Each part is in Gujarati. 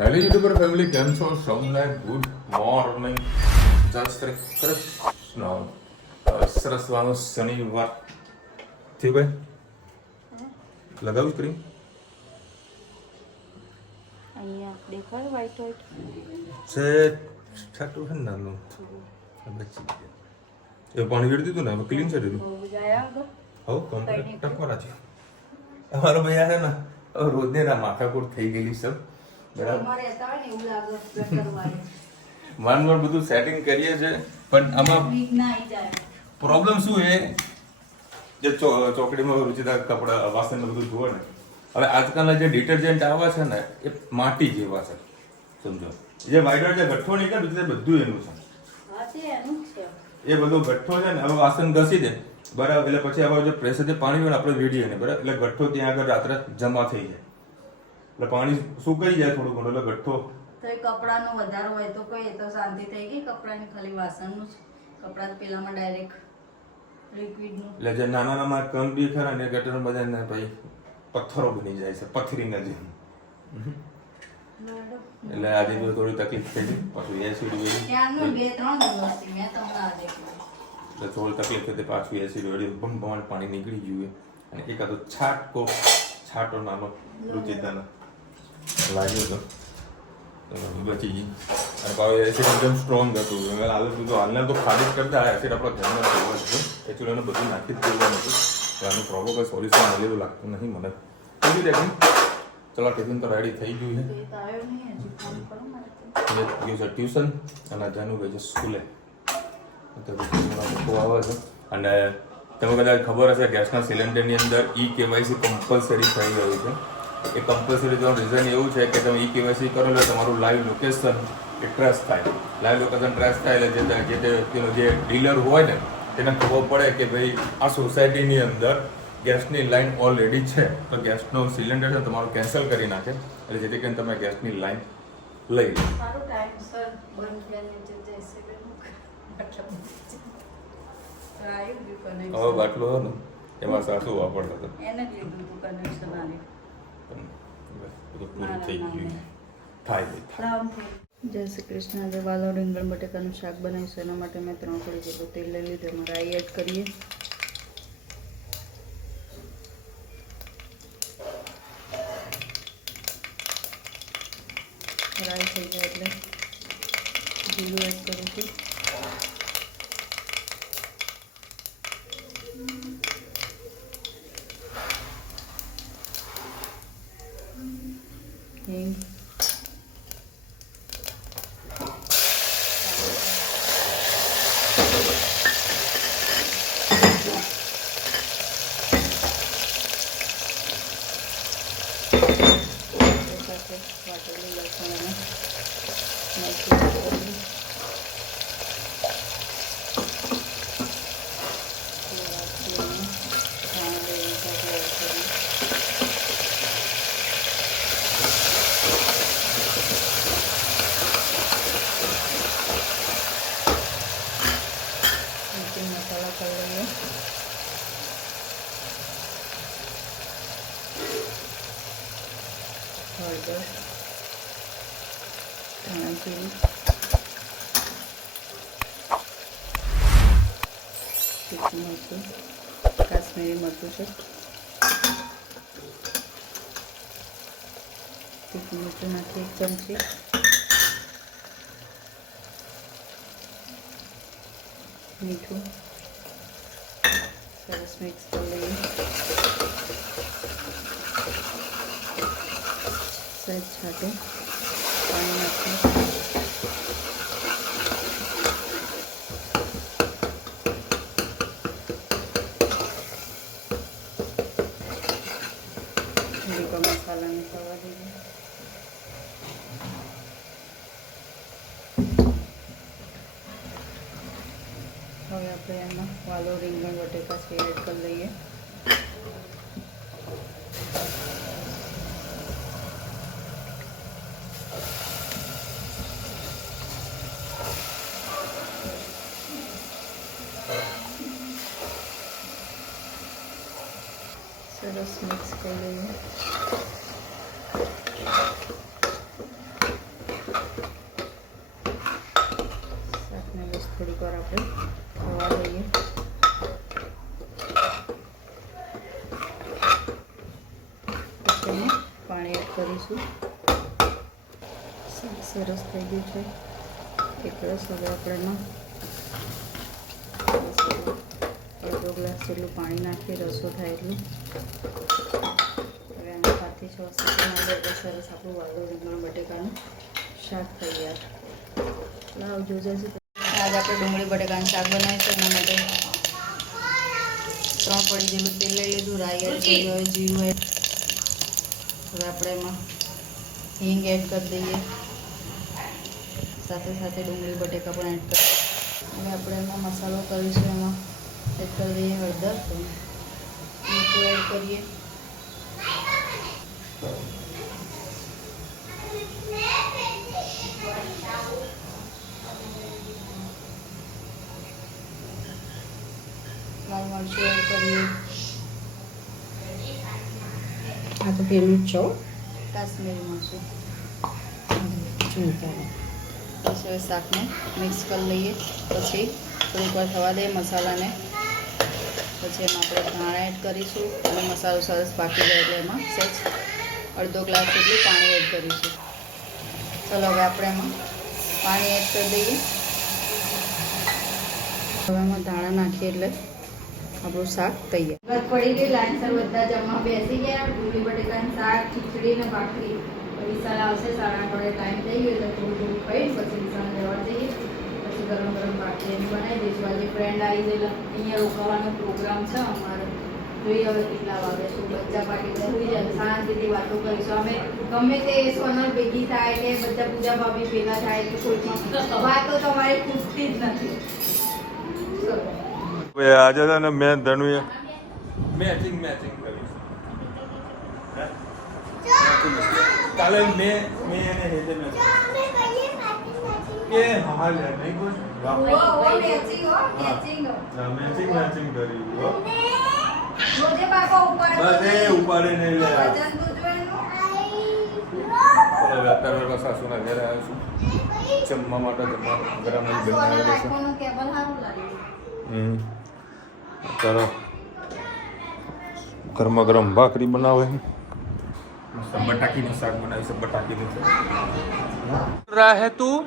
હેલો યુટ્યુબર ફેમિલી, કેમ છો? સૌને ગુડ મોર્નિંગ. જય શ્રી કૃષ્ણ. સરસવાનો શનિવાર થી ભાઈ લગાવું ક્રીમ અહીંયા દેખાય વ્હાઈટ વ્હાઈટ છે છાટું છે ને નાનું બચી એ પાણી વેડી દીધું ને હવે ક્લીન કરી દીધું. હવ કમ્પ્લીટ ટકોરા છે અમારો ભૈયા છે ને હવે રોજને ના માથાકૂટ થઈ ગયેલી છે બરાબર. માંડ બધું સેટિંગ કરીએ છે પણ આમાં પ્રોબ્લેમ શું છે જે ચોકડીમાં રૂચિદાર કપડા વાસણ બધું જુઓ ને હવે આજકાલના જે ડિટર્જન્ટ આવે છે ને એ માટી જેવા છે સમજો. જે વાઇડર જે ગઠ્ઠો નીકળે એટલે બધું એનું છે એ બધો ગઠ્ઠો છે ને હવે વાસણ ઘસી દે બરાબર એટલે પછી હવે જો પ્રેશરથી પાણી હોય ને આપણે વેડીએ ને બરાબર એટલે ગઠ્ઠો ત્યાં આગળ રાત્રે જમા થઈ જાય એટલે પાણી સુકાઈ જાય થોડું ઘણું એટલે ગઠ્ઠો તો એ કપડાનો વધારો હોય તો કોઈ તો શાંતિ થઈ ગઈ કપડાની ખાલી વાસણનું જ કપડા પેલામાં ડાયરેક્ટ લિક્વિડનું એટલે જે નાના નાના કણ બી ખરા ને ગટર બધા ભાઈ પથ્થરો બની જાય છે પથરીના જેમ એટલે આજે જો થોડી તકલીફ થઈ ગઈ પાછું એસિડ વેડી ત્યાંનું 2-3 દિવસથી મેં તમને આજે એટલે થોડી તકલીફ થઈ પાછું એસિડ વેડી ભમ પાણી નીકળી ગયું અને એકાદો છાંટો નાનો રૂચિતાનો લાગ્યો તો બચી ગઈ અને પાછું એસિડ એકદમ સ્ટ્રોંગ હતું મેં આલુ કીધું હાલને તો ખાલી જ કરતા એસિડ આપણો ધ્યાનમાં જોવા જ એકચ્યુઅલી એને બધું નાખી જ દેવાનું હતું આનું પ્રોબ્લેમ કોઈ સોલ્યુશન મળેલું લાગતું નહીં મને થઈ ગયું ચલો ટિફિન તો રેડી થઈ ગયું છે ગયું છે ટ્યુશન અને જાનું ગઈ છે સ્કૂલે આવે છે અને તમે કદાચ ખબર હશે ગેસના સિલિન્ડરની અંદર કેવાયસી કમ્પલસરી થઈ ગયું છે. એ કમ્પલસરી થવાનું રીઝન એવું છે કે તમે કેવાયસી કરો એટલે તમારું લાઈવ લોકેશન એ ટ્રેસ થાય. લાઈવ લોકેશન ટ્રેસ થાય એટલે જે વ્યક્તિનો જે ડીલર હોય ને તેને ખબર પડે કે ભાઈ આ સોસાયટીની અંદર ગેસની લાઈન ઓલરેડી છે તો ગેસનો સિલિન્ડર છે તમારું કેન્સલ કરી નાખે એટલે જેથી કરીને તમે ગેસની લાઈન લઈ લો. હવે બાટલો હતો ને એમાં સાસુ વાપરતા હતા બધું પૂરું થઈ ગયું થાય. જય શ્રી કૃષ્ણ. આજે વાલો રીંગણ બટેકાનું શાક બનાવીશું એના માટે મેં 3 કડી જેટલું તેલ લઈ લીધું એમાં રાઈ એડ કરીએ. રાઈ થઈ જાય એટલે જીરું એડ કરીશું. હિંગ, વાટેલી લસણ અને મરચું કરી મસાલા કરી લઈએ. હળદર, ધાણા જીરું, તીખું મરચું, કાશ્મીરી મરચું છે, તીખું મરચું નાખી 1 ચમચી, મીઠું સરસ મિક્સ કરી લઈએ. સહેજ છાંટું પાણી નાખીએ. લીંબા મસાલાને થવા દઈએ. હવે આપણે એમાં વાલો રીંગણ બટેકા છે એડ કરી લઈએ. સરસ મિક્સ કરી લઈએ. દઈશું. સરસ થઈ ગયું છે. એક રસ હવે આપણે એમાં અડધો ગ્લાસ જેટલું પાણી નાખીએ, રસો થાય એટલું. હવે આમાં 5 થી 6 સીટી મારે એટલે સરસ આપણું વાળું રીંગણ બટેકાનું શાક તૈયાર. લાવ જોજે છે. આજે આપણે ડુંગળી બટેકાનું શાક બનાવીશું. એના માટે 3 પડી જેટલું તેલ લઈ લીધું. રાઈ એડ કરી હોય, જીરું એડ. હવે આપણે એમાં હિંગ એડ કરી દઈએ. સાથે સાથે ડુંગળી બટેકા પણ એડ કરીએ. હવે આપણે એમાં મસાલો કરીશું. એમાં એડ કરી દઈએ હળદર, મીઠું એડ કરીએ. લાલ મરચું એડ કરીએ. આ તો પેલું જ છો કાશ્મીરી મરચું. પછી હવે શાકને મિક્સ કરી લઈએ. પછી થોડીક વાર થવા દઈએ મસાલાને. પછી એમાં આપણે ધાણા એડ કરીશું અને મસાલો સરસ પાકી જાય એટલે એમાં સહેજ અડધો ગ્લાસ જેટલું પાણી એડ કરીશું. ચલો હવે આપણે એમાં પાણી એડ કરી દઈએ. હવે એમાં ધાણા નાખીએ એટલે આપણું શાક તૈયાર. પડી ગઈ લાઈનસર બધા જમવા બેસી ગયા. ડુંગળી બટેકાનું શાક, ખીચડી ને ભાખરી. વિશાલ આવશે 8:30 વાગે ટાઈમ થઈ ગયો એટલે થોડું થોડું ખાઈ પછી વિશાલ લેવા જઈએ. પછી ગરમ ગરમ ભાખરી એની બનાવી દઈશું. આજે ફ્રેન્ડ આવી ગયેલા, અહીંયા રોકાવાનો પ્રોગ્રામ છે અમારે. જોઈએ હવે કેટલા વાગે શું. બચ્ચા પાર્ટી હોઈ જાય શાંતિથી વાતો કરીશું. અમે ગમે તે સોનલ ભેગી થાય એટલે બધા પૂજા ભાભી ભેગા થાય એટલે કોઈમાં વાતો તમારી ખૂટતી જ નથી. આજે છે ને મેં ધનુએ મેચિંગ કરીશું. કાલે મેં એને હેજે કે હા લે નહીં કોઈ મેચિંગ કરી હો. બસ એ ઉપાડે નહીં લે. હવે અત્યારે સાસુના ઘરે આવ્યો છું જમવા માટે. ગરમ ચાલો ગરમા ગરમ ભાખરી બનાવે. બટાકીનું શાક બનાવીશું. બટાકીનું રહા હે તું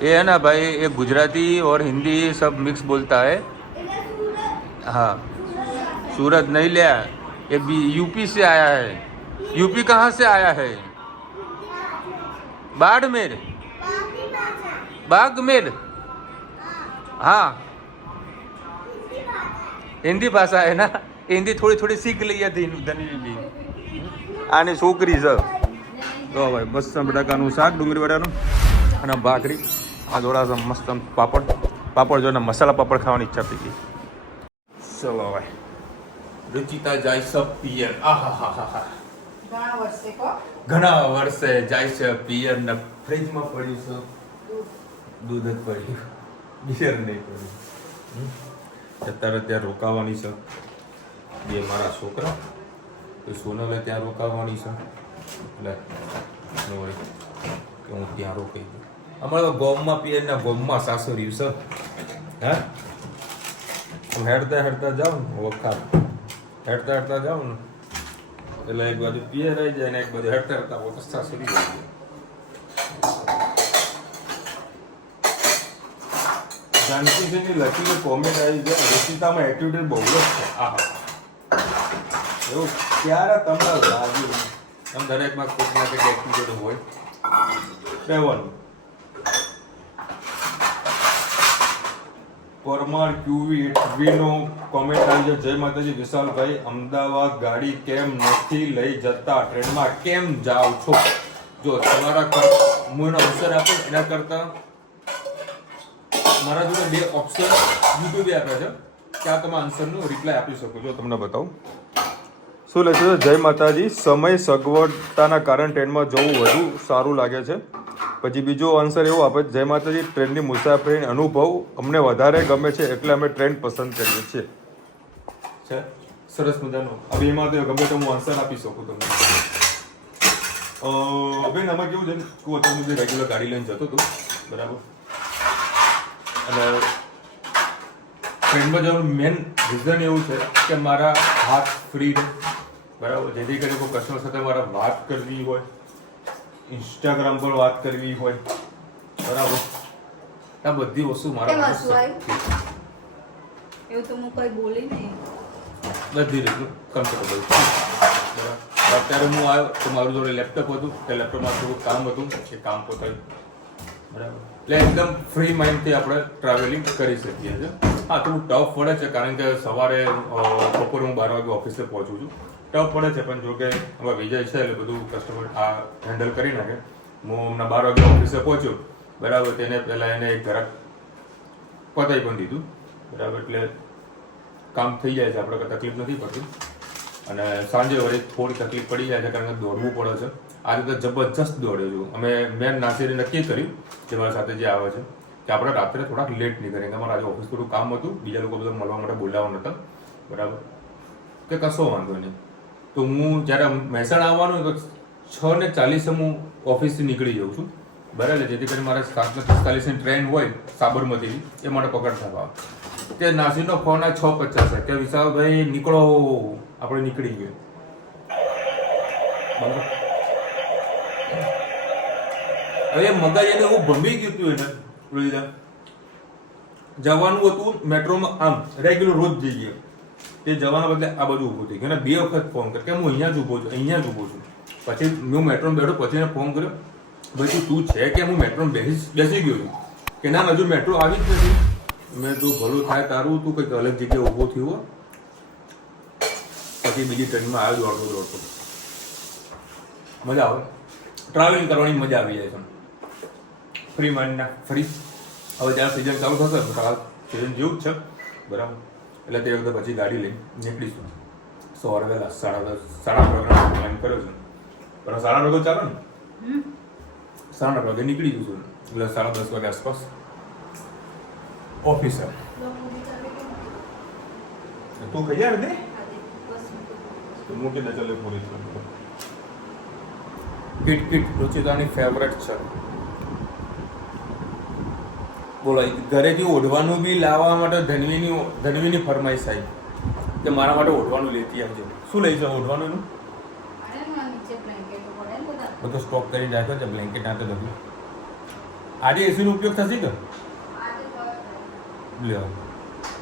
ये है ना भाई, ये गुजराती और हिंदी सब मिक्स बोलता है. हाँ सूरत नहीं लिया, ये भी यूपी से आया है. यूपी कहाँ से आया है? बाड़मेर. बागमेर. हाँ हिंदी भाषा है ना. हिंदी थोड़ी थोड़ी सीख ली है धनी भी. આની છોકરી છે. તો ભાઈ બસ બટાકાનું શાક, ડુંગળી બટાકાનું અને ભાખરી. આ થોડા મસ્ત પાપડ જોઈને મસાલા પાપડ ખાવાની ઈચ્છા થઈ ગઈ. ચલો હવે રુચિતા જાય છે પિયર. આહાહાહા ઘણા વર્ષે જાય છે પિયર ને ફ્રીજમાં પડ્યું છે દૂધ જ પડ્યું, બિયર નહીં પડ્યું. અત્યારે ત્યાં રોકાવાની છે બે મારા છોકરા. તો સોનલે ત્યાં રોકાવાની છે એટલે કે હું ત્યાં રોકાઈ ગયો. અમારે તો ગોમમાં પિયર ને ગોમમાં સાસુર્યું છે. હા હું હેડતા જાઉં ને વખાર હેડતા જાઉં ને એટલે એક બાજુ પિયર આવી જાય ને એક બાજુ હેડતા વખત સાસુરી આવી જાય. જાનકી છે ની લખી કોમેન્ટ આવી જાય રુચિતામાં એટીટ્યુડ બહુ જ છે. આહા એવું ક્યારે તમને લાગ્યું? આમ દરેકમાં કોઈક ના કંઈક એટીટ્યુડ હોય રહેવાનું. પરમાર QV નો કોમેન્ટ આવી છે. જય માતાજી વિશાલભાઈ, અમદાવાદ ગાડી કેમ નથી લઈ જતા? ટ્રેનમાં કેમ જાઓ છો? જો તમારા હું આન્સર આપું એના કરતા મારા જોડે બે ઓપ્શન યુટ્યુબે આપ્યા છે કે આ તમે આન્સરનું રિપ્લાય આપી શકો છો. તમને બતાવું શું લખ્યું છે. જય માતાજી, સમય સગવડતાના કારણે ટ્રેનમાં જવું વધુ સારું લાગે છે. પછી બીજો આન્સર એવો આપે છે. જય માતાજી, ટ્રેનની મુસાફરી અનુભવ અમને વધારે ગમે છે એટલે અમે ટ્રેન પસંદ કરીએ છીએ. સરસ મજાનો. હવે એમાં તો ગમે તો હું આન્સર આપી શકું તમને. બેન આમાં કેવું છે ને, હું અત્યારે જે રેગ્યુલર ગાડી લઈને જતો હતો બરાબર, અને ટ્રેનમાં જવાનું મેન રીઝન એવું છે કે મારા હાથ ફ્રી રહે, બરાબર, જેથી કરીને કોઈ કસ્ટમર સાથે મારે વાત કરવી હોય, ઇન્સ્ટાગ્રામ પર વાત કરવી હોય, બરાબર, આ બધી વસ્તુ મારા વસ્તુ એવું તો હું કોઈ બોલી નહીં, બધી રીતનું કમ્ફર્ટેબલ છે, બરાબર. અત્યારે હું આવ્યો તો મારું જોડે લેપટોપ હતું, તે લેપટોપમાં થોડું કામ હતું, એ કામ પતાવ્યું, બરાબર. એટલે એકદમ ફ્રી માઇન્ડથી આપણે ટ્રાવેલિંગ કરી શકીએ છીએ. હા, થોડું ટફ પડે છે કારણ કે સવારે બપોરે હું 12 વાગે ઓફિસે પહોંચું છું, ટફ પડે છે, પણ જો કે હવે વિજય છે એટલે બધું કસ્ટમર આ હેન્ડલ કરી નાખે. હું હમણાં 12 વાગે ઓફિસે પહોંચ્યો, બરાબર, તેને પહેલાં એને એક ઘરાક પતાવી પણ દીધું, બરાબર, એટલે કામ થઈ જાય છે, આપણે કંઈ તકલીફ નથી પડતી. અને સાંજે વળી થોડી તકલીફ પડી જાય છે કારણ કે દોડવું પડે છે. આ રીતે જબરજસ્ત દોડે છું અમે. મેં નાસીને નક્કી કર્યું જે મારા સાથે જે આવે છે કે આપણે રાત્રે થોડાક લેટ નહીં કરીએ, અમારે આજે ઓફિસ થોડું કામ હતું, બીજા લોકો બધા મળવા માટે બોલાવવા નતા, બરાબર, કે કશો વાંધો નહીં. તો હું જ્યારે મહેસાણા આવવાનું તો 6:40 હું ઓફિસથી નીકળી જાઉં છું, બરાબર, જેથી કરીને મારે 7:45ની ટ્રેન હોય સાબરમતીની, એ માટે પકડ થવા. તે નાસીરનો ફોન આ 6:50 કે વિશાલભાઈ નીકળો, આપણે નીકળી ગયો, બરાબર. હવે મગજ એને હું ભમી ગયું હતું, એને જવાનું હતું મેટ્રોમાં, આમ રેગ્યુલર રોજ જઈએ, તે જવાના બદલે આ બધું ઊભું થઈ ગયું. અને 2 વખત ફોન કર્યો કે હું અહીંયા જ ઊભો છું, અહીંયા જ ઊભો છું. પછી હું મેટ્રોમાં બેઠો, પછી એને ફોન કર્યો, ભાઈ તું છે કે? હું મેટ્રોમાં બેસી ગયો છું કે ના, હજુ મેટ્રો આવી જ નથી. મેં તું ભલું થાય તારું, તું કંઈક અલગ જગ્યાએ ઊભો થયો. પછી બીજી ટ્રેનમાં આવ્યો, દોડતો. મજા આવે, ટ્રાવેલિંગ કરવાની મજા આવી જાય છે, ફ્રી માઇન્ડના ફ્રી. હવે જ્યારે સિઝન ચાલુ થશે, સિઝન જેવું જ છે, બરાબર, એટલે તે વખતે પછી ગાડી લઈને નીકળીશું. સવારે વહેલા 10:30 પ્લાન કર્યો છે, બરાબર, 9:30 ચાલે ને, 9:30 વાગે નીકળી જઈશું, એટલે 10:30 વાગે આસપાસ ઓફિસ. તું કઈ જાય ને મૂકી દે, ચાલે પૂરી. કિટ રુચિતાની ફેવરેટ છે. બોલો, ઘરેથી ઓઢવાનું બી લાવવા માટે ધનવીની ફરમાઈશ આવી કે મારા માટે ઓઢવાનું લેતી આવજો. શું લઈ જાવ ઓઢવાનું એનું? બધો સ્ટોક કરીને રાખ્યો છે, બ્લેન્કેટ નાખે બધું. આજે એસીનો ઉપયોગ થશે કે લ્યો,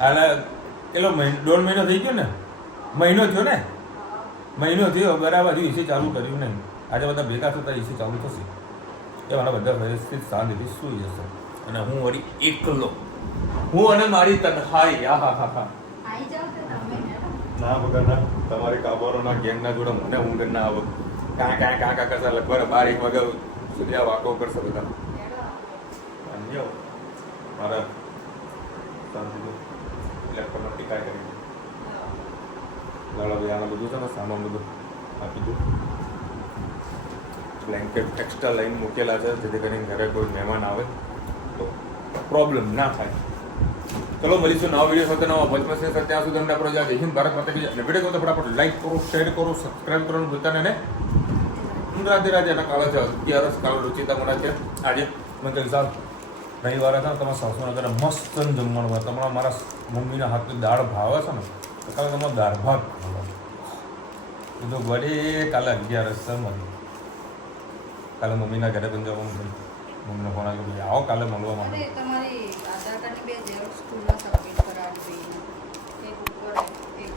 હાલ કેટલો 1.5 મહિનો થઈ ગયો ને? મહિનો થયો, બરાબર, એસી ચાલુ કર્યું નહીં. આજે બધા ભેગા થતા એસી ચાલુ થશે, એ મારા બધા વ્યવસ્થિત શાંતિથી સૂઈ જશે. અને હું વળી એકલો, હું અને મારી તન્હાઈ. ના વગર ના, તમારી કાબરોના ગેંગના જોડે મને ઊંઘ ના આવે. કાં કરશે, લગભગ 12-1 વાગ્યા સુધી આ વાતો કરશે બધા. મારા શાંતિથી લેપટોપમાં ટીકા કરી લાલા ભાઈ આના બધું છે ને, સામાન બધું આપી દઉં. બ્લેન્કેટ એક્સ્ટ્રા લઈને મૂકેલા છે, જેથી કરીને ઘરે કોઈ મહેમાન આવે તો પ્રોબ્લેમ ના થાય. ચલો મળીશું નવા વિડીયો સાથે, નવા ભોજમાં છે. ત્યાં સુધી તમને આપણો જય હિન્દ, ભારત માતા કી જય. અને વિડીયો તો ફટાફટ લાઈક કરો, શેર કરો, સબસ્ક્રાઈબ કરવાનું ભૂલતા નહીં. રાધે એના કાળા છે 11 કાળો રુચિતા મોડા છે. આજે મને વિશાલ રવિવાર હતા, તમારા સાસુના ઘરે મસ્ત જમવાનું હોય. તમારા મારા મમ્મીના હાથની દાળ ભાવે છે ને, કાલે તમારો દાળ ભાત કીધું વળી કાલે 11 છે મને. કાલે મમ્મીના ઘરે પણ જવાનું છે. મમ્મીનો ફોન આવ્યો, ભાઈ આવો કાલે મળવા માટે. તમારી આધાર કાર્ડની 2 ઝેરોક્ષ સ્કૂલમાં સબમિટ કરાવવી, એક ઉપર એક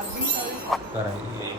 અપડેટ કરાવી.